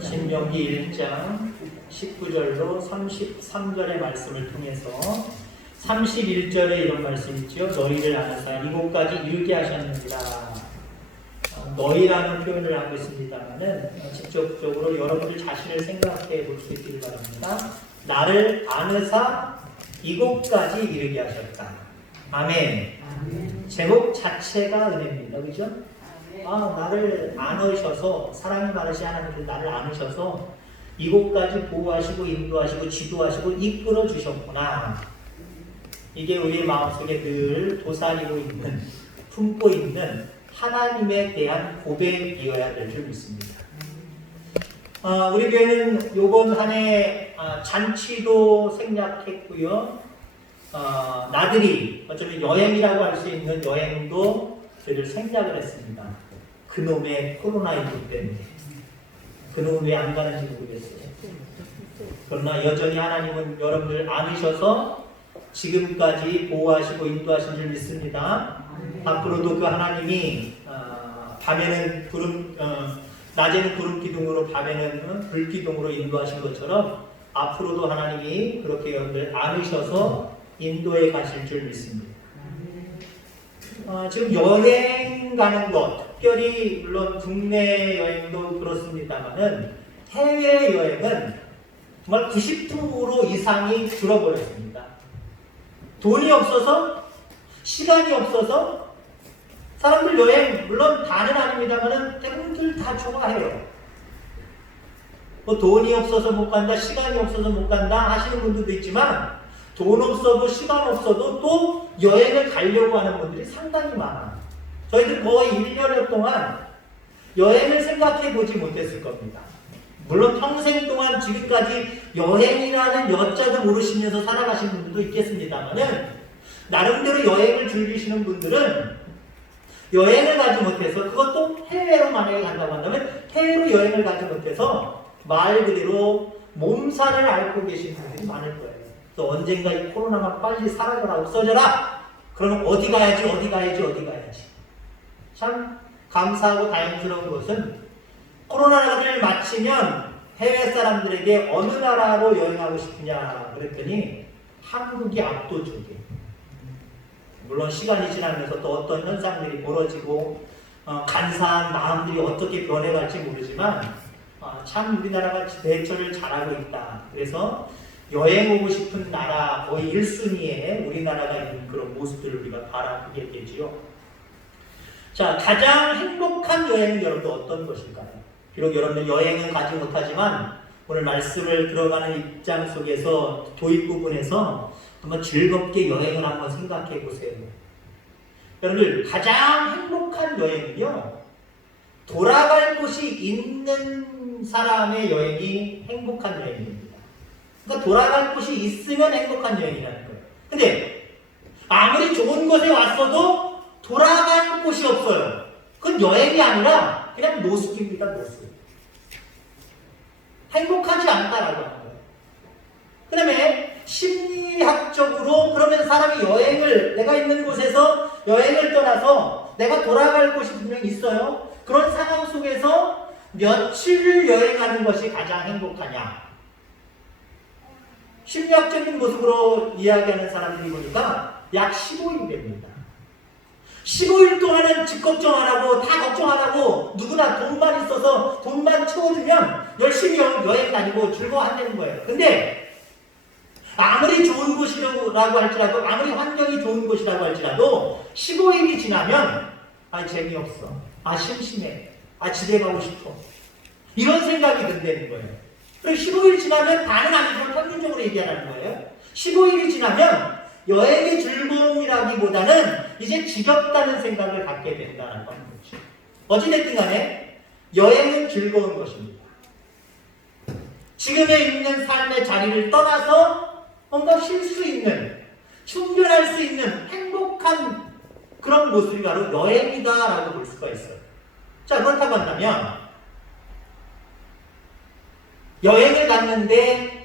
신명기 1장 19절로 33절의 말씀을 통해서 31절에 이런 말씀 있죠. 너희를 아나사 이곳까지 이르게 하셨느니라. 너희라는 표현을 하고 있습니다만은 직접적으로 여러분들 자신을 생각해 볼 수 있기를 바랍니다. 나를 아느사 이곳까지 이르게 하셨다. 아멘. 제목 자체가 은혜입니다. 그죠? 나를 안으셔서, 사랑이 많으신 하나님께서 나를 안으셔서 이곳까지 보호하시고 인도하시고 지도하시고 이끌어 주셨구나. 이게 우리의 마음속에 늘 도사리고 있는, 품고 있는 하나님에 대한 고백이어야 될 줄 믿습니다. 우리 교회는 요번 한 해 잔치도 생략했고요. 나들이 어쩌면 여행이라고 할 수 있는 여행도 저희를 생략을 했습니다. 그놈의 코로나19 때문에. 그놈은 왜 안 가는지 모르겠어요. 그러나 여전히 하나님은 여러분들 안으셔서 지금까지 보호하시고 인도하신 줄 믿습니다. 앞으로도 그 하나님이 밤에는 낮에는 구름 기둥으로 밤에는 불 기둥으로 인도하신 것처럼 앞으로도 하나님이 그렇게 여러분들 안으셔서 인도해 가실 줄 믿습니다. 지금 여행 가는 것, 특별히 물론 국내 여행도 그렇습니다만은 해외 여행은 정말 90% 이상이 줄어버렸습니다. 돈이 없어서, 시간이 없어서 사람들 여행 물론 다는 아닙니다만은 대부분들 다 좋아해요. 뭐 돈이 없어서 못 간다, 시간이 없어서 못 간다 하시는 분들도 있지만 돈 없어도 시간 없어도 또 여행을 가려고 하는 분들이 상당히 많아요. 저희들 거의 1년여 동안 여행을 생각해 보지 못했을 겁니다. 물론 평생 동안 지금까지 여행이라는 여자도 모르시면서 살아가신 분들도 있겠습니다만은 나름대로 여행을 즐기시는 분들은 여행을 가지 못해서, 그것도 해외로 만약에 간다고 한다면 해외로 여행을 가지 못해서 말 그대로 몸살을 앓고 계신 분들이 많을 거예요. 또 언젠가 이 코로나가 빨리 사라져라, 없어져라! 그러면 어디 가야지. 참 감사하고 다행스러운 것은 코로나를 마치면 해외 사람들에게 어느 나라로 여행하고 싶으냐 그랬더니 한국이 압도적이에요. 물론 시간이 지나면서 또 어떤 현상들이 벌어지고 간사한 마음들이 어떻게 변해갈지 모르지만 참 우리나라가 대처를 잘하고 있다. 그래서 여행 오고 싶은 나라 거의 1순위에 우리나라가 있는 그런 모습들을 우리가 바라보게 되지요. 자, 가장 행복한 여행은 여러분들 어떤 것일까요? 비록 여러분들 여행은 가지 못하지만 오늘 말씀을 들어가는 입장 속에서 도입 부분에서 한번 즐겁게 여행을 한번 생각해 보세요. 여러분들 가장 행복한 여행은요, 돌아갈 곳이 있는 사람의 여행이 행복한 여행입니다. 그러니까 돌아갈 곳이 있으면 행복한 여행이라는 거예요. 근데 아무리 좋은 곳에 왔어도 돌아갈 곳이 없어요. 그건 여행이 아니라 그냥 노숙입니다. 노숙. 행복하지 않다라고 하는 거예요. 그 다음에 심리학적으로 그러면 사람이 여행을, 내가 있는 곳에서 여행을 떠나서 내가 돌아갈 곳이 분명히 있어요. 그런 상황 속에서 며칠을 여행하는 것이 가장 행복하냐? 심리학적인 모습으로 이야기하는 사람들이 보니까 약 15일 됩니다. 15일 동안은 집 걱정 안 하고 다 걱정 안 하고 누구나 돈만 있어서 돈만 채워주면 열심히 여행 다니고 즐거워한다는 거예요. 근데 아무리 좋은 곳이라고 할지라도, 아무리 환경이 좋은 곳이라고 할지라도 15일이 지나면 재미없어, 심심해, 집에 가고 싶어, 이런 생각이 든다는 거예요. 그리고 15일 지나면 다는 아니지만 평균적으로 얘기하라는 거예요. 15일이 지나면 여행의 즐거움이라기보다는 이제 지겹다는 생각을 갖게 된다는 거죠. 어찌됐든 간에 여행은 즐거운 것입니다. 지금에 있는 삶의 자리를 떠나서 뭔가 쉴 수 있는, 충전할 수 있는 행복한 그런 모습이 바로 여행이다라고 볼 수가 있어요. 자, 그렇다고 한다면 여행을 갔는데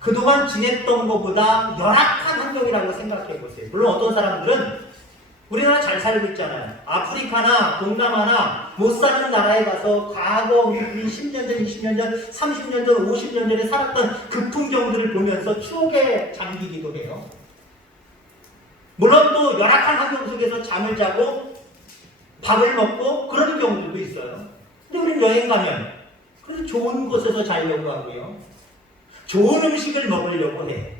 그동안 지냈던 것보다 열악한 환경이라고 생각해 보세요. 물론 어떤 사람들은 우리나라 잘 살고 있잖아요. 아프리카나 동남아나 못 사는 나라에 가서 과거 우리 10년 전, 20년 전, 30년 전, 50년 전에 살았던 그 풍경들을 보면서 추억에 잠기기도 해요. 물론 또 열악한 환경 속에서 잠을 자고 밥을 먹고 그런 경우들도 있어요. 근데 우리는 여행 가면 그래서 좋은 곳에서 자려고 하고요. 좋은 음식을 먹으려고 해.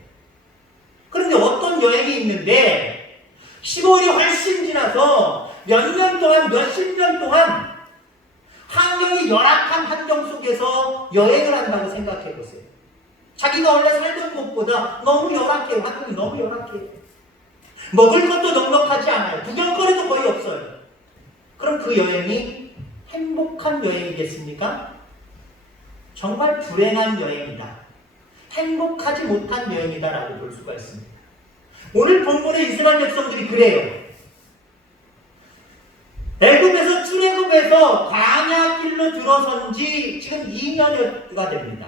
그런데 어떤 여행이 있는데 15일이 훨씬 지나서 몇 년 동안, 몇십 년 동안 환경이 열악한 환경 속에서 여행을 한다고 생각해 보세요. 자기가 원래 살던 곳보다 너무 열악해요. 환경이 너무 열악해요. 먹을 것도 넉넉하지 않아요. 구경거리도 거의 없어요. 그럼 그 여행이 행복한 여행이겠습니까? 정말 불행한 여행이다. 행복하지 못한 여행이다라고 볼 수가 있습니다. 오늘 본문의 이스라엘 백성들이 그래요. 애굽에서 출애굽해서 광야길로 들어선 지 지금 2년여가 됩니다.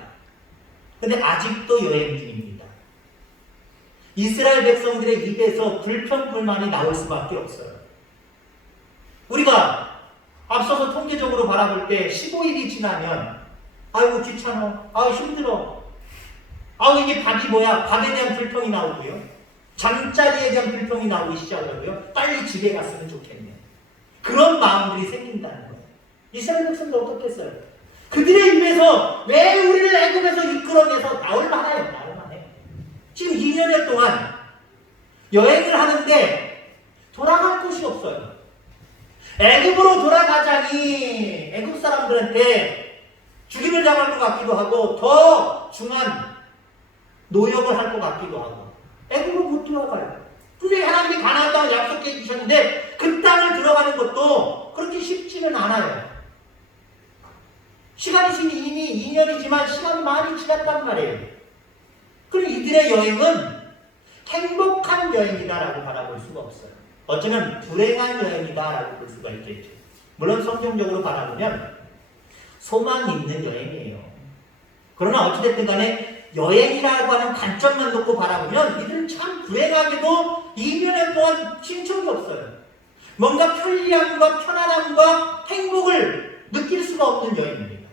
근데 아직도 여행 중입니다. 이스라엘 백성들의 입에서 불평불만이 나올 수밖에 없어요. 우리가 앞서서 통계적으로 바라볼 때 15일이 지나면 아이고 귀찮아, 아이고 힘들어, 아이고 이게 밥이 뭐야, 밥에 대한 불평이 나오고요. 잠자리에 대한 불평이 나오기 시작하고요. 빨리 집에 갔으면 좋겠네. 그런 마음들이 생긴다는 거예요. 이스라엘 백성들 어떻겠어요? 그들의 입에서 왜 우리를 애굽에서 이끌어내서 나올 만해요. 나올 만해. 지금 2년여 동안 여행을 하는데 돌아갈 곳이 없어요. 애굽으로 돌아가자니 애굽 사람들한테 죽임을 당할 것 같기도 하고 더 중한 노역을 할 것 같기도 하고 애굽으로 못 들어가요. 근데 하나님이 가나안 땅을 약속해 주셨는데 그 땅을 들어가는 것도 그렇게 쉽지는 않아요. 시간이 이미 2년이지만 시간이 많이 지났단 말이에요. 그럼 이들의 여행은 행복한 여행이다라고 바라볼 수가 없어요. 어쩌면 불행한 여행이다라고 볼 수가 있겠죠. 물론 성경적으로 바라보면 소망이 있는 여행이에요. 그러나 어찌됐든 간에 여행이라고 하는 관점만 놓고 바라보면 이들은 참 불행하게도 2년 동안 쉰 적이 없어요. 뭔가 편리함과 편안함과 행복을 느낄 수가 없는 여행입니다.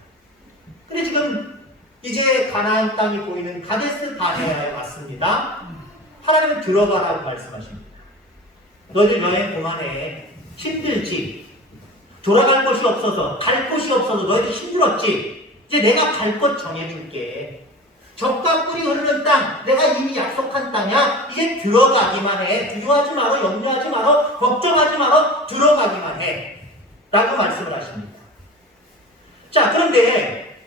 근데 지금 이제 가나안 땅이 보이는 가데스 바네아에 왔습니다. 하나님은 들어가라고 말씀하십니다. 너희들 여행 그만해. 힘들지. 돌아갈 곳이 없어서, 갈 곳이 없어서 너희들 힘들었지. 이제 내가 갈 곳 정해줄게. 젖과 꿀이 흐르는 땅, 내가 이미 약속한 땅이야. 이제 들어가기만 해. 두려워하지 마라, 염려하지 마라, 걱정하지 마라, 들어가기만 해. 라고 말씀을 하십니다. 자, 그런데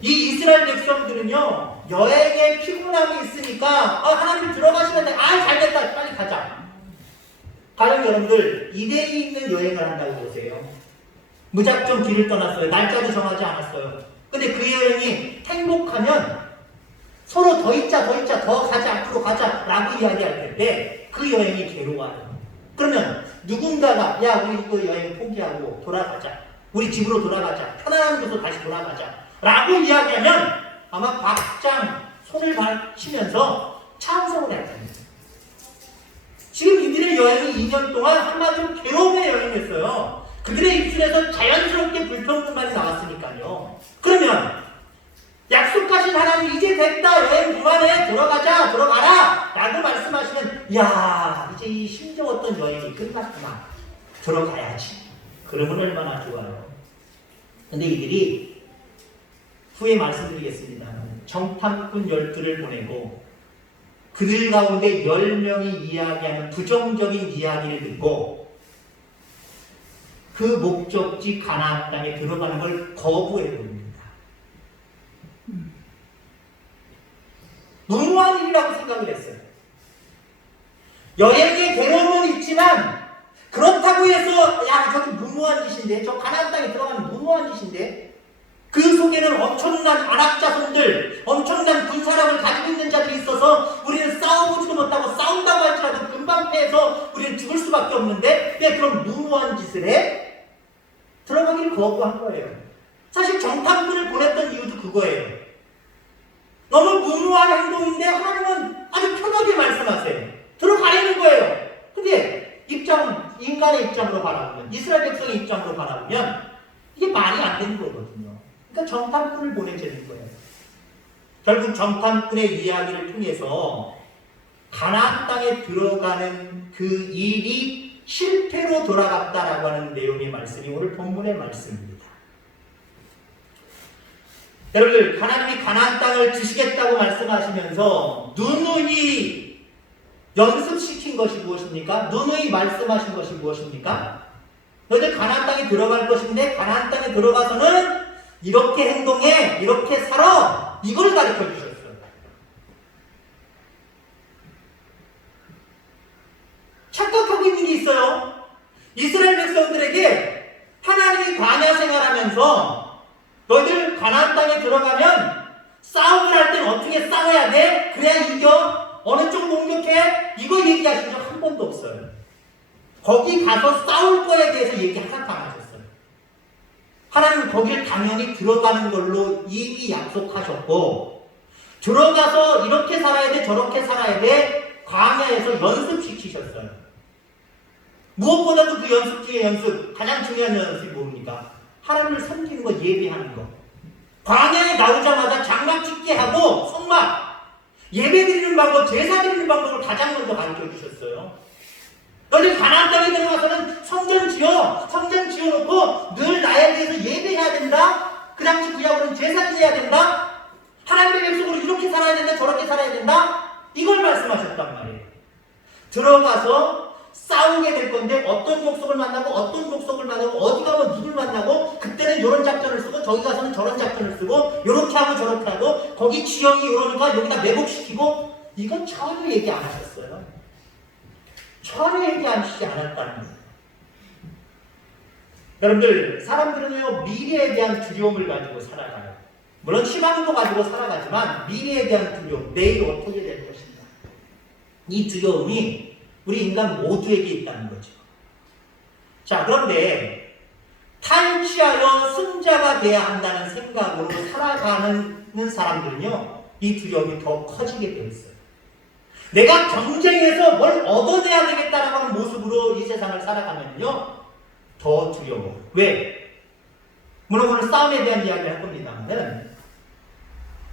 이 이스라엘 백성들은요, 여행에 피곤함이 있으니까 하나님 들어가시는데 잘됐다, 빨리 가자. 과연 여러분들 이대이 있는 여행을 한다고 보세요. 무작정 길을 떠났어요. 날짜도 정하지 않았어요. 근데 그 여행이 행복하면 서로 더 있자, 더 가자, 앞으로 가자 라고 이야기할 텐데 그 여행이 괴로워요. 그러면 누군가가 야 우리 그 여행 포기하고 돌아가자. 우리 집으로 돌아가자. 편안한 곳으로 다시 돌아가자 라고 이야기하면 아마 박장 손을 치면서 찬성을 할 겁니다. 지금 이들의 여행이 2년 동안 한마디로 괴로움의 여행이었어요. 그들의 입술에서 자연스럽게 불평불만이 나왔으니까요. 그러면 약속하신 하나님 이제 됐다, 여행 그만해, 들어가라 라고 말씀하시면 야 이제 이 힘겨웠던 여행이 끝났구만, 들어가야지. 그러면 얼마나 좋아요. 근데 이들이 후에 말씀드리겠습니다. 정탐꾼 12를 보내고 그들 가운데 10명이 이야기하는 부정적인 이야기를 듣고 그 목적지 가나안 땅에 들어가는 걸 거부해 버립니다. 무모한 일이라고 생각을 했어요. 여행의 괴로움은 있지만 그렇다고 해서 저기 무모한 짓인데, 저 가나안 땅에 들어가는 무모한 짓인데, 그 속에는 엄청난 안악자손들, 엄청난 군사력을 가지고 있는 자들이 있어서 우리는 싸워보지도 못하고 싸운다고 할지라도 금방 패해서 우리는 죽을 수밖에 없는데 왜 그런 무모한 짓을 해? 들어가기를 거부한 거예요. 사실 정탐꾼을 보냈던 이유도 그거예요. 너무 무모한 행동인데 하나님은 아주 편하게 말씀하세요. 들어가려는 거예요. 근데 인간의 입장으로 바라보면, 이스라엘 백성의 입장으로 바라보면 이게 말이 안 되는 거거든요. 그러니까 정탐꾼을 보내자는 거예요. 결국 정탐꾼의 이야기를 통해서 가나안 땅에 들어가는 그 일이 실패로 돌아갔다라고 하는 내용의 말씀이 오늘 본문의 말씀입니다. 여러분들, 하나님이 가나안 땅을 주시겠다고 말씀하시면서 누누이 연습시킨 것이 무엇입니까? 누누이 말씀하신 것이 무엇입니까? 너희들 가나안 땅에 들어갈 것인데 가나안 땅에 들어가서는 이렇게 행동해, 이렇게 살아, 이걸 가르쳐 주셨어요. 착각하고 있는 게 있어요. 이스라엘 백성들에게 하나님이 광야 생활하면서 너희들 가나안 땅에 들어가면 싸움을 할 때는 어떻게 싸워야 돼? 그래야 이겨? 어느 쪽 공격해? 이거 얘기하신 적 한 번도 없어요. 거기 가서 싸울 거에 대해서 얘기 하나도 안 하셨어요. 하나님은 거기를 당연히 들어가는 걸로 이미 약속하셨고, 들어가서 이렇게 살아야 돼, 저렇게 살아야 돼, 광야에서 연습시키셨어요. 무엇보다도 그 연습 중에 연습, 가장 중요한 연습이 뭡니까? 하나님을 섬기는 거, 예배하는 거. 광야에 나오자마자 장막 짓게 하고 성막, 예배 드리는 방법, 제사 드리는 방법을 가장 먼저 가르쳐 주셨어요. 너희 가나안 땅에 들어가서는 성전 지어놓고 늘 나에 대해서 예배해야 된다. 그 당시 구약으로는 제사 지내야 된다. 하나님의 백성으로 이렇게 살아야 된다, 저렇게 살아야 된다. 이걸 말씀하셨단 말이에요. 들어가서 싸우게 될 건데 어떤 족속을 만나고 어떤 족속을 만나고 어디 가면 누굴 만나고 그때는 이런 작전을 쓰고 저기 가서는 저런 작전을 쓰고 이렇게 하고 저렇게 하고 거기 지형이 이러니까 여기다 매복시키고, 이건 전혀 얘기 안 하셨어요. 전혀 얘기하시지 않았다는 거예요. 여러분들, 사람들은요 미래에 대한 두려움을 가지고 살아가요. 물론 희망도 가지고 살아가지만 미래에 대한 두려움, 내일 어떻게 될 것인가, 이 두려움이 우리 인간 모두에게 있다는 거죠. 자, 그런데 탈취하여 승자가 돼야 한다는 생각으로 살아가는 사람들은요 이 두려움이 더 커지게 되어 있어요. 내가 경쟁해서 뭘 얻어내야 되겠다라고 하는 모습으로 이 세상을 살아가면요 더 두려워. 왜? 물론 오늘 싸움에 대한 이야기를 할 겁니다만,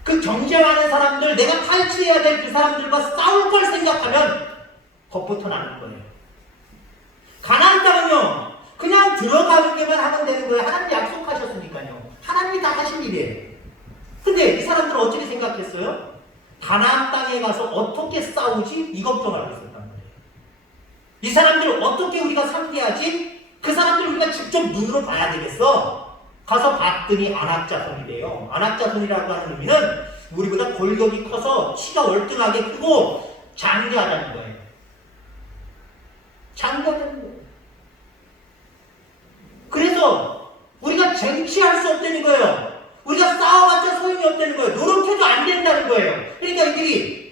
그 경쟁하는 사람들, 내가 탈취해야 될 그 사람들과 싸울 걸 생각하면 겁부터 나는 거예요. 가나안 땅은요 그냥 들어가기만 하면 되는 거예요. 하나님이 약속하셨으니까요. 하나님이 다 하신 일이에요. 근데 이 사람들은 어떻게 생각했어요? 가나안 땅에 가서 어떻게 싸우지? 이 걱정을 하고 있었단 말이에요. 이 사람들을 어떻게 우리가 상대하지? 그 사람들을 우리가 직접 눈으로 봐야 되겠어. 가서 봤더니 안악자손이래요. 안악자손이라고 하는 의미는 우리보다 골격이 커서 치가 월등하게 크고 장대하다는 거예요. 장대하다는 거예요. 그래서 우리가 쟁취할 수 없다는 거예요. 우리가 싸워봤자 소용이 없다는 거예요. 노력해도 안 된다는 거예요. 그러니까 이들이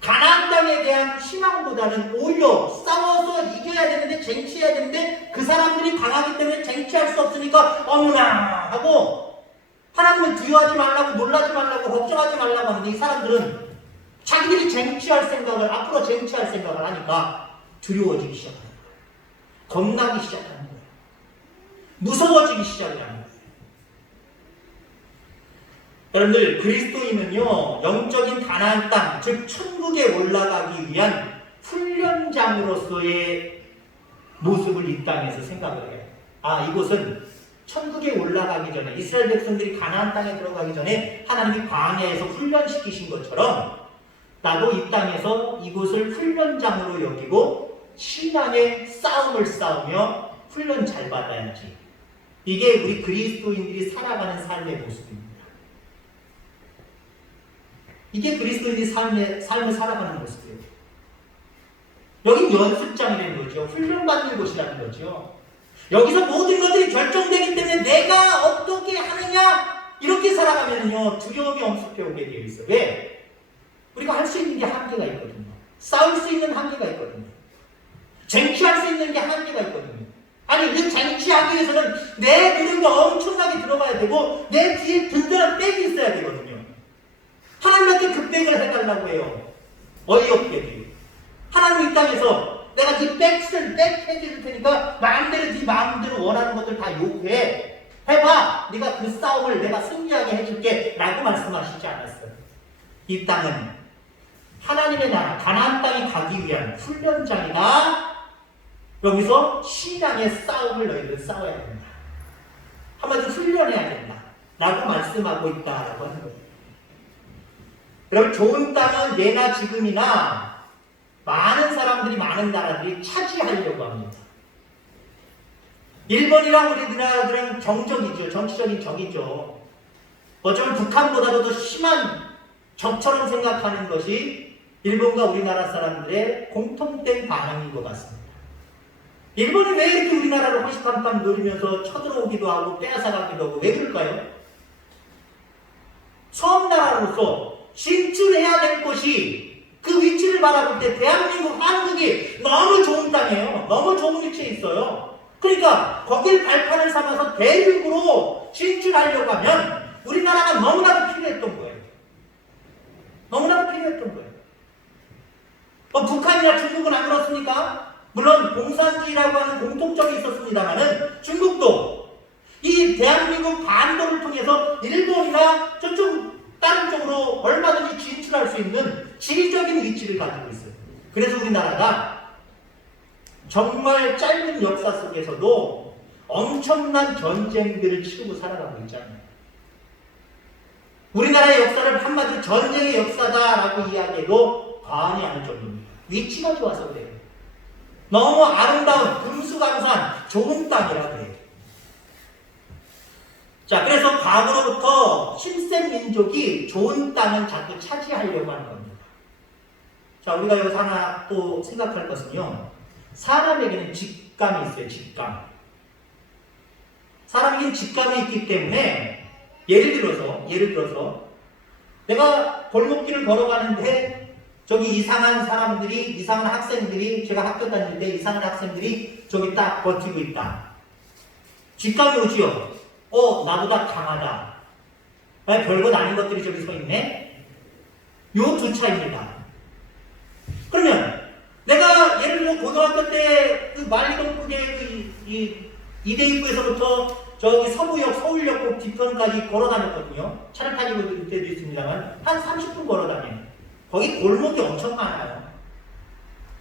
가나안 땅에 대한 희망보다는 오히려 싸워서 이겨야 되는데, 쟁취해야 되는데 그 사람들이 강하기 때문에 쟁취할 수 없으니까 어머나 하고 하나님을 두려워하지 말라고, 놀라지 말라고, 걱정하지 말라고 하는데, 이 사람들은 자기들이 쟁취할 생각을, 앞으로 쟁취할 생각을 하니까 두려워지기 시작하는 거예요. 겁나기 시작하는 거예요. 무서워지기 시작하는 거예요. 여러분들, 그리스도인은요 영적인 가나안 땅, 즉 천국에 올라가기 위한 훈련장으로서의 모습을 이 땅에서 생각을 해요. 아, 이곳은 천국에 올라가기 전에, 이스라엘 백성들이 가나안 땅에 들어가기 전에 하나님이 광야에서 훈련시키신 것처럼 나도 이 땅에서 이곳을 훈련장으로 여기고 신앙의 싸움을 싸우며 훈련 잘 받아야지. 이게 우리 그리스도인들이 살아가는 삶의 모습입니다. 이게 그리스도인의 삶을 살아가는 모습이에요. 여긴 연습장이라는 거죠. 훈련받는 곳이라는 거죠. 여기서 모든 것들이 결정되기 때문에 내가 어떻게 하느냐, 이렇게 살아가면요 두려움이 엄습해 오게 되어 있어요. 왜? 우리가 할 수 있는 게 한계가 있거든요. 싸울 수 있는 한계가 있거든요. 쟁취할 수 있는 게 한계가 있거든요. 아니, 그 쟁취하기 위해서는 내 노력이 엄청나게 들어가야 되고 내 뒤에 든든한 백이 있어야 되거든요. 하나님한테 그 백을 해달라고 해요. 어이없게도. 하나님 이 땅에서 내가 네 백을 해줄 테니까 마음대로 네 마음대로 원하는 것들 다 요구해. 해봐. 네가 그 싸움을 내가 승리하게 해줄게. 라고 말씀하시지 않았어요. 이 땅은 하나님의 나라, 가나안 땅에 가기 위한 훈련장이다. 여기서 신앙의 싸움을 너희들 싸워야 된다. 한마디로 훈련해야 된다. 라고 말씀하고 있다라고 하는 거예요. 여러분, 좋은 땅은 예나 지금이나 많은 사람들이, 많은 나라들이 차지하려고 합니다. 일본이랑 우리나라들은 경적이죠. 정치적인 적이죠. 어쩌면 북한보다도 더 심한 적처럼 생각하는 것이 일본과 우리나라 사람들의 공통된 반응인 것 같습니다. 일본이 왜 이렇게 우리나라를 호시탐탐 노리면서 쳐들어오기도 하고 빼앗아가기도 하고 왜 그럴까요? 섬나라로서 진출해야 될 곳이 그 위치를 바라볼 때 대한민국, 한국이 너무 좋은 땅이에요. 너무 좋은 위치에 있어요. 그러니까 거길 발판을 삼아서 대륙으로 진출하려고 하면 우리나라가 너무나도 필요했던 거예요. 너무나도 필요했던 거예요. 북한이나 중국은 안 그렇습니까? 물론 공산주의라고 하는 공통점이 있었습니다만은 중국도 이 대한민국 반도를 통해서 일본이나 저쪽 다른 쪽으로 얼마든지 진출할 수 있는 지리적인 위치를 가지고 있어요. 그래서 우리나라가 정말 짧은 역사 속에서도 엄청난 전쟁들을 치르고 살아가고 있잖아요. 우리나라의 역사를 한마디로 전쟁의 역사다라고 이야기해도 과언이 아닐 정도입니다. 위치가 좋아서 그래요. 너무 아름다운 금수강산 좋은 땅이라 그래요. 자, 그래서 과거로부터 힘센 민족이 좋은 땅을 자꾸 차지하려고 하는 겁니다. 자, 우리가 여기서 하나 또 생각할 것은요, 사람에게는 직감이 있어요. 직감. 사람에게는 직감이 있기 때문에 예를 들어서 내가 골목길을 걸어가는데 저기 이상한 사람들이, 이상한 학생들이, 제가 학교 다닐 때 이상한 학생들이 저기 딱 버티고 있다. 직감이 오지요. 나보다 강하다. 별것 아닌 것들이 저기 서 있네. 요 두 차이입니다. 그러면 내가 예를 들어 고등학교 때 그 만리동국의 이대 입구에서부터 저기 서부역, 서울역곡 뒤편까지 걸어 다녔거든요. 차를 타고 올 때도 있습니다만 한 30분 걸어 다녀요. 거기 골목이 엄청 많아요.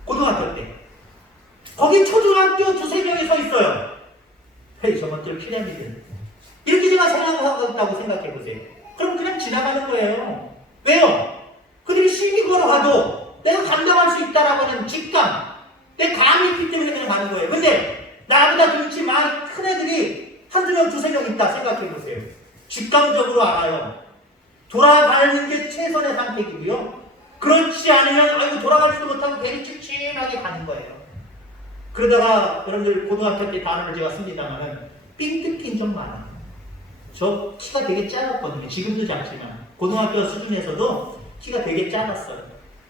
고등학교 때. 거기 초등학교 두세 명이 서 있어요. 헤이, 저것들 피라미드. 이렇게 제가 생각하고 있다고 생각해보세요. 그럼 그냥 지나가는 거예요. 왜요? 그들이 시비 걸어가도 내가 감당할 수 있다라고 하는 직감, 내 감이 있기 때문에 그냥 가는 거예요. 근데 나보다 등치 많이 큰 애들이 한두 명, 두세 명 있다 생각해보세요. 직감적으로 알아요. 돌아가는 게 최선의 선택이고요. 그렇지 않으면 아이고 돌아가지도 못하고 괜히 찝찝하게 가는 거예요. 그러다가 여러분들 고등학교 때 단어를 제가 씁니다만은 삥뜯긴 좀 많아. 저 키가 되게 작았거든요. 지금도 작지만 고등학교 수준에서도 키가 되게 작았어요.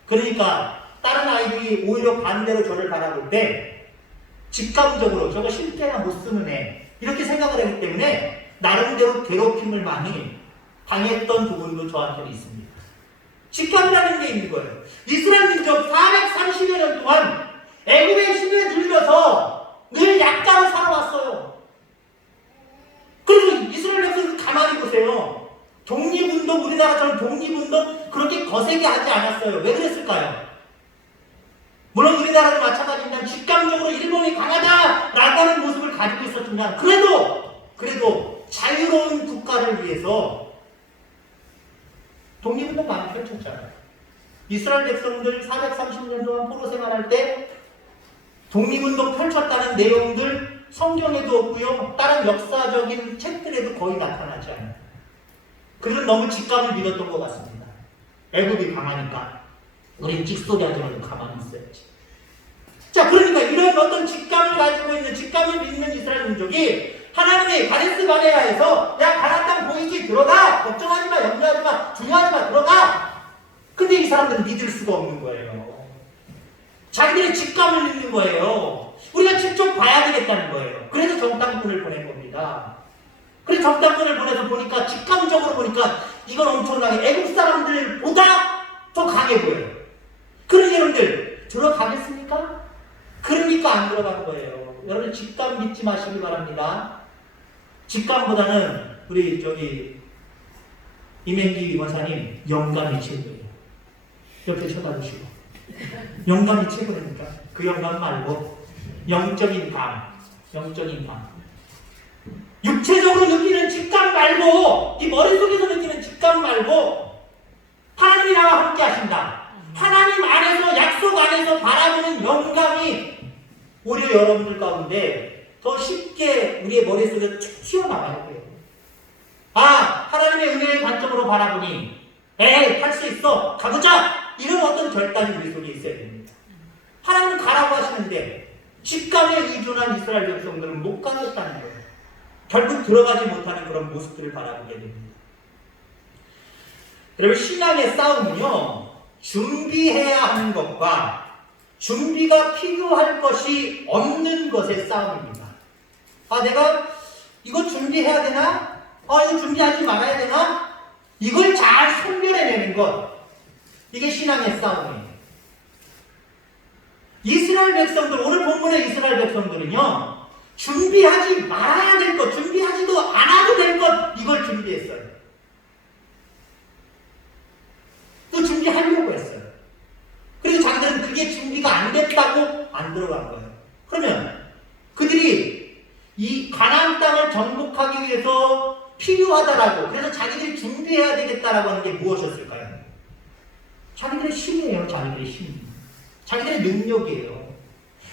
그러니까 다른 아이들이 오히려 반대로 저를 바라볼 때 직감적으로 저거 실제나 못 쓰는 애 이렇게 생각을 하기 때문에 나름대로 괴롭힘을 많이 당했던 부분도 저한테는 있습니다. 직감이라는 게 있는 거예요. 이스라엘 민족 430여 년 동안 애굽의 힘에 눌려서 늘 약자로 살아왔어요. 그래서 이스라엘 백성들 가만히 보세요. 독립운동, 우리나라처럼 독립운동 그렇게 거세게 하지 않았어요. 왜 그랬을까요? 물론 우리나라도 마찬가지입니다. 직감적으로 일본이 강하다라고 하는 모습을 가지고 있었지만 그래도 자유로운 국가를 위해서 독립운동 많이 펼쳤잖아요. 이스라엘 백성들 430년 동안 포로 생활할 때 독립운동 펼쳤다는 내용들 성경에도 없고요. 다른 역사적인 책들에도 거의 나타나지 않아요. 그들은 너무 직감을 믿었던 것 같습니다. 애굽이 강하니까 우린 찍소리 하지 말고 가만히 있어야지. 자, 그러니까 이런 어떤 직감을 가지고 있는, 직감을 믿는 이스라엘 민족이 하나님의 가데스 바네아에서 야 가나안 땅 보이지? 들어가! 걱정하지 마, 염려하지 마, 중요하지 마, 들어가! 근데 이 사람들은 믿을 수가 없는 거예요. 자기들의 직감을 믿는 거예요. 우리가 직접 봐야 되겠다는 거예요. 그래서 정탐꾼을 보낸 겁니다. 그래서 정탐꾼을 보내서 보니까 직감적으로 보니까 이건 엄청나게 애국 사람들보다 더 강해 보여요. 그런 여러분들 들어가겠습니까? 그러니까 안 들어간 거예요. 여러분 직감 믿지 마시기 바랍니다. 직감보다는 우리 이명기 원사님 영감이 최고예요. 옆에 쳐다보시고 영감이 최고라니까. 그 영감 말고 영적인 감. 육체적으로 느끼는 직감 말고, 이 머릿속에서 느끼는 직감 말고 하나님이 나와 함께 하신다. 하나님 안에서, 약속 안에서 바라보는 영감이 오히려 여러분들 가운데 더 쉽게 우리의 머릿속에 쭉 튀어나가야 돼요. 아, 하나님의 은혜의 관점으로 바라보니 에이, 할 수 있어, 가보자, 이런 어떤 결단이 우리 속에 있어야 됩니다. 하나님은 가라고 하시는데 직감에 의존한 이스라엘 백성들은 못 가겠다는 거예요. 결국 들어가지 못하는 그런 모습들을 바라보게 됩니다. 여러분, 신앙의 싸움은요, 준비해야 하는 것과 준비가 필요할 것이 없는 것의 싸움입니다. 아, 내가 이거 준비해야 되나? 이거 준비하지 말아야 되나? 이걸 잘 선별해내는 것, 이게 신앙의 싸움이에요. 이스라엘 백성들, 오늘 본문의 이스라엘 백성들은요, 준비하지 말아야 될 것, 준비하지도 않아도 될 것, 이걸 준비했어요. 또 준비하려고 했어요. 그리고 자기들은 그게 준비가 안 됐다고 안 들어간 거예요. 그러면 그들이 이 가나안 땅을 정복하기 위해서 필요하다라고, 그래서 자기들이 준비해야 되겠다라고 하는 게 무엇이었을까요? 자기들의 힘이에요. 자기들의 힘. 자기들의 능력이에요.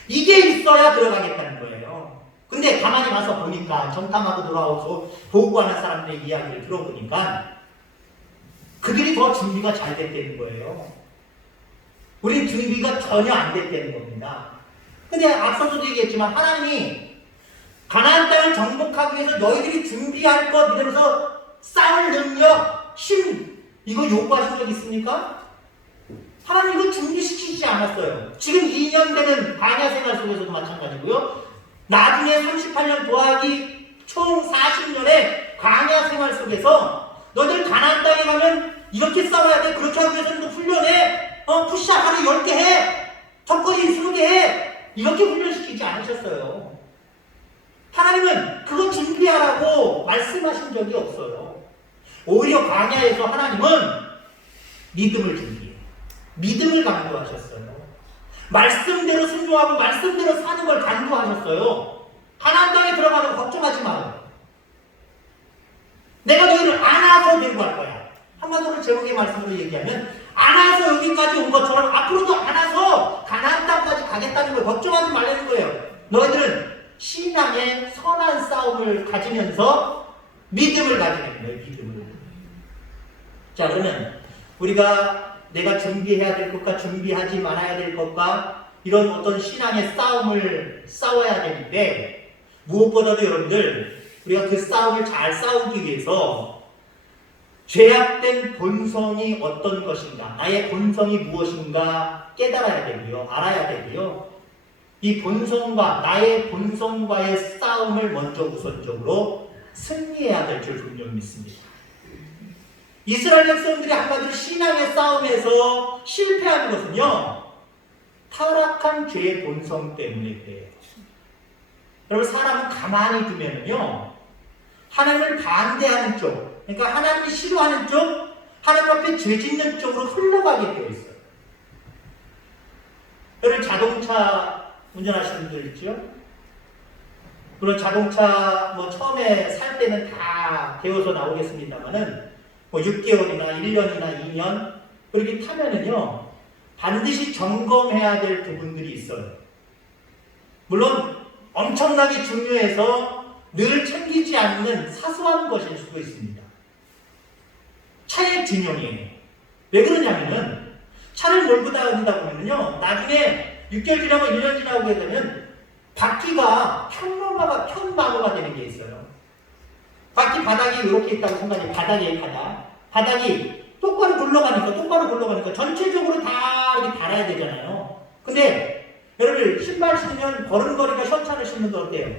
이게 있어야 들어가겠다는 거예요. 근데 가만히 와서 보니까, 정탐하고 돌아와서 보고하는 사람들의 이야기를 들어보니까 그들이 더 준비가 잘 됐다는 거예요. 우린 준비가 전혀 안 됐다는 겁니다. 근데 앞서서도 얘기했지만 하나님이 가나안 땅을 정복하기 위해서 너희들이 준비할 것 이러면서 싸울 능력, 힘, 이거 요구하신 적 있습니까? 하나님 이거 준비시키지 않았어요. 지금 2년 되는 광야 생활 속에서도 마찬가지고요. 나중에 38년 더하기 총 40년의 광야 생활 속에서 너희들 가나안 땅에 가면 이렇게 싸워야 돼. 그렇게 하기 위해서는 또 훈련해. 푸시업 하루 10개 해. 턱걸이 20개 해. 이렇게 훈련시키지 않으셨어요. 하나님은 그거 준비하라고 말씀하신 적이 없어요. 오히려 광야에서 하나님은 믿음을 준비해요. 믿음을 강조하셨어요. 말씀대로 순종하고 말씀대로 사는 걸 강조하셨어요. 가나안 땅에 들어가면 걱정하지 마요. 내가 너희를 안아서 데리고 갈 거야. 한마디로 제목의 말씀으로 얘기하면 안아서 여기까지 온 것처럼 앞으로도 안아서 가나안 땅까지 가겠다는 걸 걱정하지 말라는 거예요. 너희들은 신앙의 선한 싸움을 가지면서 믿음을 가지는 거예요. 믿음을. 자, 그러면 우리가 내가 준비해야 될 것과 준비하지 말아야 될 것과 이런 어떤 신앙의 싸움을 싸워야 되는데, 무엇보다도 여러분들 우리가 그 싸움을 잘 싸우기 위해서 죄악된 본성이 어떤 것인가, 나의 본성이 무엇인가 깨달아야 되고요. 알아야 되고요. 이 본성과 나의 본성과의 싸움을 먼저 우선적으로 승리해야 될 줄 분명히 믿습니다. 이스라엘 백성들이 한마디로 신앙의 싸움에서 실패하는 것은요, 타락한 죄의 본성 때문에 그래요. 여러분, 사람은 가만히 두면요, 하나님을 반대하는 쪽, 그러니까 하나님이 싫어하는 쪽, 하나님 앞에 죄 짓는 쪽으로 흘러가게 되어 있어요. 여러분, 자동차 운전하시는 분들 있죠? 물론 자동차 처음에 살 때는 다 배워서 나오겠습니다만은 6개월이나 1년이나 2년 그렇게 타면은요, 반드시 점검해야 될 부분들이 있어요. 물론 엄청나게 중요해서 늘 챙기지 않는 사소한 것일 수도 있습니다. 차의 균형이에요. 왜 그러냐면은 차를 몰고 다니다 보면요, 나중에 6개월 지나고 1년 지나고 되면 바퀴가 편마모가 되는 게 있어요. 바퀴 바닥이 이렇게 있다고 생각해. 바닥이 똑바로 굴러가니까 전체적으로 다 이렇게 달아야 되잖아요. 근데 여러분, 신발 신으면 걸음걸이가 현찬을 신는데 어때요?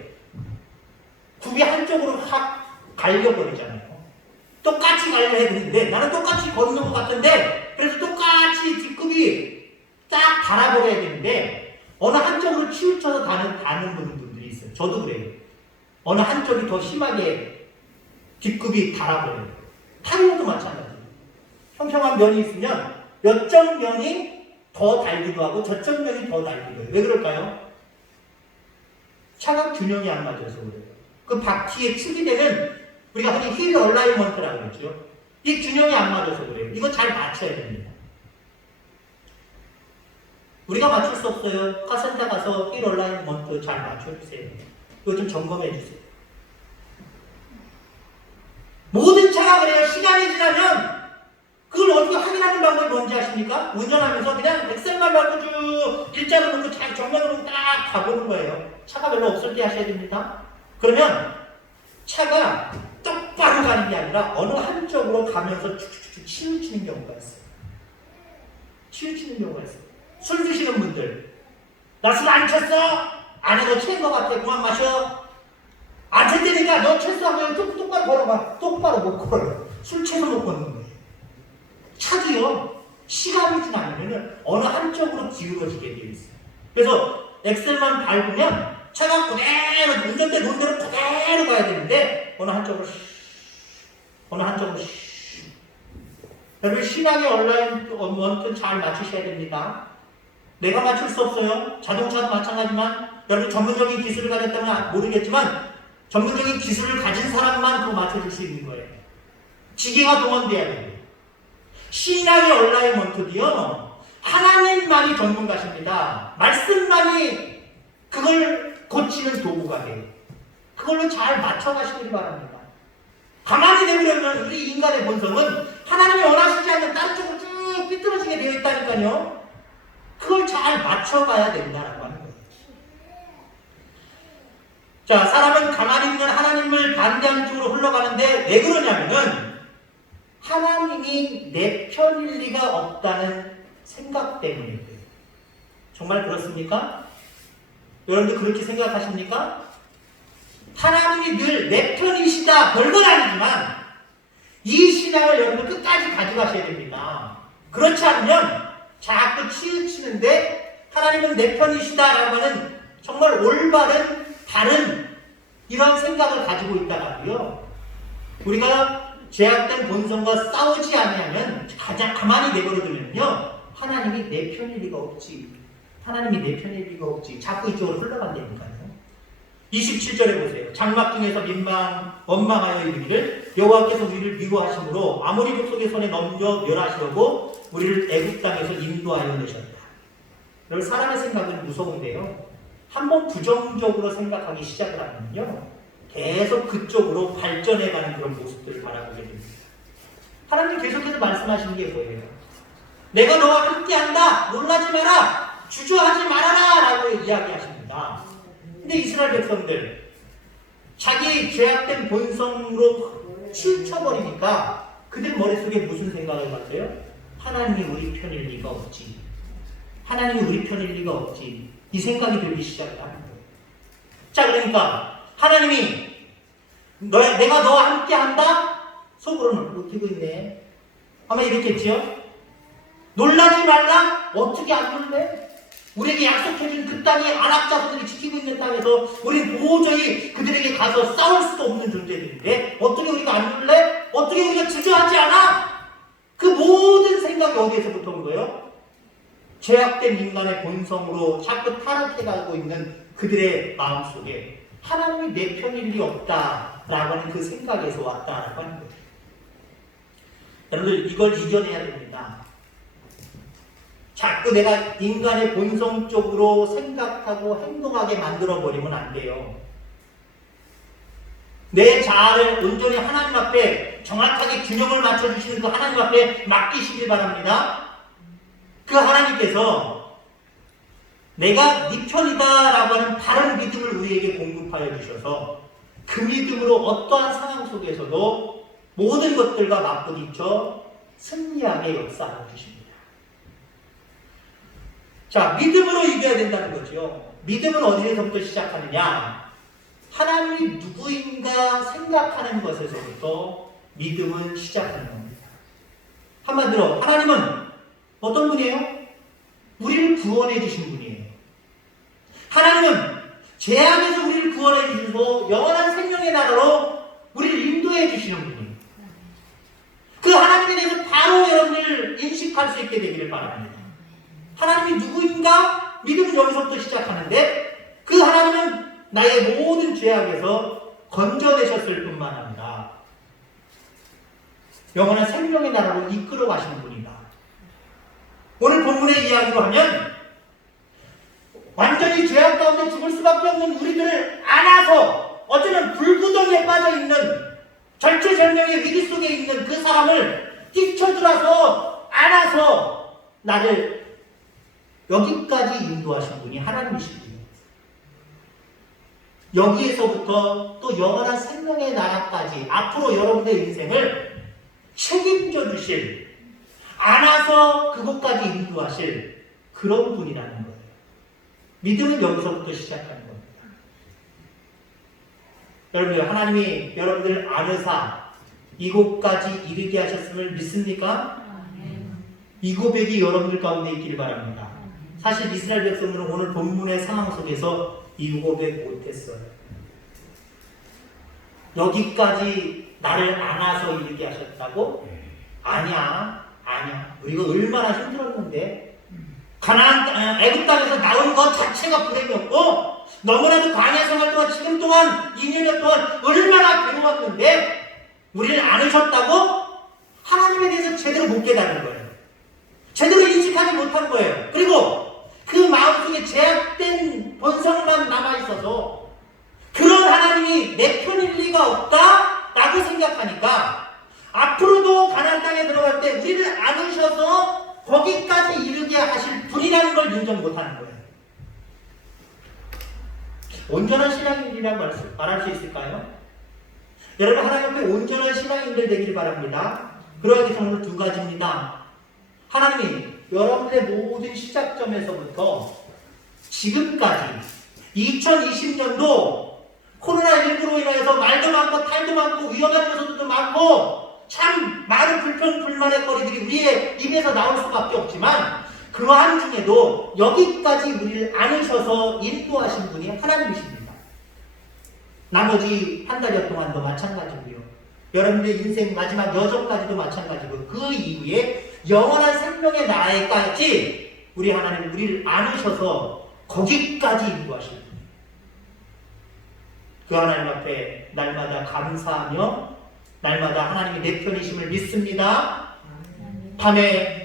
굽이 한쪽으로 확 갈려버리잖아요. 똑같이 갈려야 되는데 나는 똑같이 걷는 것 같은데, 그래서 똑같이 뒷굽이 딱 달아버려야 되는데 어느 한쪽으로 치우쳐서 다는 분들이 있어요. 저도 그래요. 어느 한쪽이 더 심하게 뒷굽이 달아버려요. 타이어도 마찬가지예요. 평평한 면이 있으면 몇쪽 면이 더 달기도 하고 저쪽 면이 더 달기도 해요. 왜 그럴까요? 차가 균형이 안 맞아서 그래요. 그 바퀴에 축이 되는 우리가 흔히 휠 얼라이먼트라고 그러죠. 이 균형이 안 맞아서 그래요. 이거 잘 맞춰야 됩니다. 우리가 맞출 수 없어요. 카센터 가서 휠 얼라이먼트 잘 맞춰주세요. 이거 좀 점검해 주세요. 모든 차가 그래요. 시간이 지나면 그걸 어떻게 확인하는 방법이 뭔지 아십니까? 운전하면서 그냥 엑셀만 밟고 쭉 일자로 놓고 잘 정면으로 딱 가보는 거예요. 차가 별로 없을 때 하셔야 됩니다. 그러면 차가 똑바로 가는 게 아니라 어느 한쪽으로 가면서 쭉쭉쭉 치우치는 경우가 있어요. 치우치는 경우가 있어요. 술 드시는 분들, 나 술 안 쳤어? 아니 너 취한 것 같아. 그만 마셔. 안 쳤다니까 너 취했어 하면 똑바로 걸어봐. 똑바로 못 걸어요. 술 취해서 못 걷는 거예요. 차도요, 시간이 지나면 어느 한쪽으로 기울어지게 되어 있어요. 그래서 엑셀만 밟으면 차가 그대로 운전대 놓은 대로 그대로 가야 되는데 어느 한쪽으로 여러분 심하게 얼라이먼트 잘 맞추셔야 됩니다. 내가 맞출 수 없어요. 자동차도 마찬가지지만 여러분 전문적인 기술을 가졌다면 모르겠지만 전문적인 기술을 가진 사람만 그거 맞춰줄 수 있는 거예요. 기계가 동원돼야 돼요. 신앙의 얼라이먼트도요, 하나님만이 전문가십니다. 말씀만이 그걸 고치는 도구가 돼요. 그걸로 잘 맞춰가시길 바랍니다. 가만히 내버리면 우리 인간의 본성은 하나님이 원하시지 않는 다른 쪽으로 쭉 삐뚤어지게 되어 있다니까요. 그걸 잘 맞춰가야 된다라고 하는 거예요. 자, 사람은 가만히 있는 하나님을 반대하는 쪽으로 흘러가는데 왜 그러냐면은 하나님이 내 편일 리가 없다는 생각 때문이에요. 정말 그렇습니까? 여러분들 그렇게 생각하십니까? 하나님이 늘 내 편이시다 별건 아니지만 이 신앙을 여러분들 끝까지 가져가셔야 됩니다. 그렇지 않으면 자꾸 치우치는데 하나님은 내 편이시다라고 하는 정말 올바른 다른 이런 생각을 가지고 있다가도요, 우리가 죄악된 본성과 싸우지 않으면 가장 가만히 내버려두면요, 하나님이 내 편일 리가 없지. 하나님이 내 편일 리가 없지. 자꾸 이쪽으로 흘러간다니까요. 27절에 보세요. 장막 중에서 원망하여 이르기를 여호와께서 우리를 미워하심으로 아모리 족속의 손에 넘겨 멸하시려고 우리를 애굽 땅에서 인도하여 내셨다. 여러분 사람의 생각은 무서운데요. 한번 부정적으로 생각하기 시작을 하면요, 계속 그쪽으로 발전해가는 그런 모습들을 바라보게 됩니다. 하나님 계속해서 말씀하시는 게 뭐예요? 내가 너와 함께한다. 놀라지 마라. 주저하지 말아라. 라고 이야기하십니다. 근데 이스라엘 백성들 자기 죄악된 본성으로 치우쳐버리니까 그들 머릿속에 무슨 생각을 가져요? 하나님이 우리 편일 리가 없지. 하나님이 우리 편일 리가 없지. 이 생각이 들기 시작을 하는 거예요. 자, 그러니까 하나님이 내가 너와 함께 한다? 속으로는 웃기고 있네. 아마 이렇겠지요? 놀라지 말라? 어떻게 안 놀래? 우리에게 약속해준 그 땅이 아낙 자손들이 지키고 있는 땅에서 우리는 도저히 그들에게 가서 싸울 수도 없는 존재들인데 어떻게 우리가 안 놀래? 어떻게 우리가 주저하지 않아? 그 모든 생각이 어디에서부터 온 거예요? 죄악된 인간의 본성으로 자꾸 타락해가고 있는 그들의 마음속에 하나님이 내 편일 리 없다라고 하는 그 생각에서 왔다라고 하는 거예요. 여러분들 이걸 이겨내야 됩니다. 자꾸 내가 인간의 본성적으로 생각하고 행동하게 만들어버리면 안 돼요. 내 자아를 온전히 하나님 앞에 정확하게 균형을 맞춰주시는 그 하나님 앞에 맡기시길 바랍니다. 그 하나님께서 내가 네 편이다 라고 하는 바른 믿음을 우리에게 공급하여 주셔서 그 믿음으로 어떠한 상황 속에서도 모든 것들과 맞부딪혀 승리하게 역사하여 주십니다. 자, 믿음으로 이겨야 된다는 거죠. 믿음은 어디서부터 시작하느냐? 하나님이 누구인가 생각하는 것에서부터 믿음은 시작하는 겁니다. 한마디로 하나님은 어떤 분이에요? 우리를 구원해 주신 분이에요. 하나님은 죄악에서 우리를 구원해 주시고 영원한 생명의 나라로 우리를 인도해 주시는 분이에요. 그 하나님에 대해서 바로 여러분을 인식할 수 있게 되기를 바랍니다. 하나님이 누구인가? 믿음은 여기서부터 시작하는데 그 하나님은 나의 모든 죄악에서 건져내셨을 뿐만 아니라 영원한 생명의 나라로 이끌어 가시는 분이다. 오늘 본문의 이야기로 하면 완전히 죄악 가운데 죽을 수밖에 없는 우리들을 안아서 어쩌면 불구덩이에 빠져있는 절체절명의 위기 속에 있는 그 사람을 뛰쳐들어서 안아서 나를 여기까지 인도하신 분이 하나님이신 분이에요. 여기에서부터 또 영원한 생명의 나라까지 앞으로 여러분의 인생을 책임져 주실, 안아서 그곳까지 인도하실 그런 분이라는 거예요. 믿음은 여기서부터 시작하는 겁니다. 여러분들, 하나님이 여러분들을 안으사 이곳까지 이르게 하셨음을 믿습니까? 이 고백이 여러분들 가운데 있기를 바랍니다. 사실 이스라엘 백성들은 오늘 본문의 상황 속에서 이 고백 못했어요. 여기까지 나를 안아서 이르게 하셨다고? 아니야. 우리가 얼마나 힘들었는데 가나안 애굽 땅에서 나온 것 자체가 불행이었고 너무나도 광야 생활 동안 지금 동안 2년 동안 얼마나 괴로웠는데 우리를 안으셨다고? 하나님에 대해서 제대로 못 깨달은 거예요. 제대로 인식하지 못한 거예요. 그리고 그 마음속에 제약된 본성만 남아있어서 그런 하나님이 내 편일 리가 없다? 라고 생각하니까 앞으로도 가나안 땅에 들어갈 때 우리를 안으셔서 거기까지 이르게 하실 분이라는 걸 인정 못하는 거예요. 온전한 신앙인이라고 말할 수 있을까요? 여러분, 하나님 앞에 온전한 신앙인들 되기를 바랍니다. 그러기 위해서 오늘 두 가지입니다. 하나님이 여러분의 모든 시작점에서부터 지금까지 2020년도 코로나19로 인해서 말도 많고 탈도 많고 위험한 요소들도 많고 참 많은 불평 불만의 거리들이 우리의 입에서 나올 수밖에 없지만 그러한 중에도 여기까지 우리를 안으셔서 인도하신 분이 하나님이십니다. 나머지 한 달여 동안도 마찬가지고요. 여러분의 인생 마지막 여정까지도 마찬가지고 그 이후에 영원한 생명의 나라에까지 우리 하나님 우리를 안으셔서 거기까지 인도하실 분이에요. 그 하나님 앞에 날마다 감사하며 날마다 하나님이 내 편이심을 믿습니다. 밤에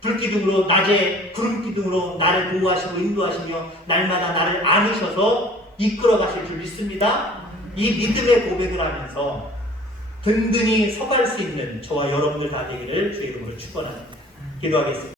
불기둥으로 낮에 구름기둥으로 나를 보호하시고 인도하시며 날마다 나를 안으셔서 이끌어 가실 줄 믿습니다. 이 믿음의 고백을 하면서 든든히 서갈 수 있는 저와 여러분들 다 되기를 주의 이름으로 축원합니다. 기도하겠습니다.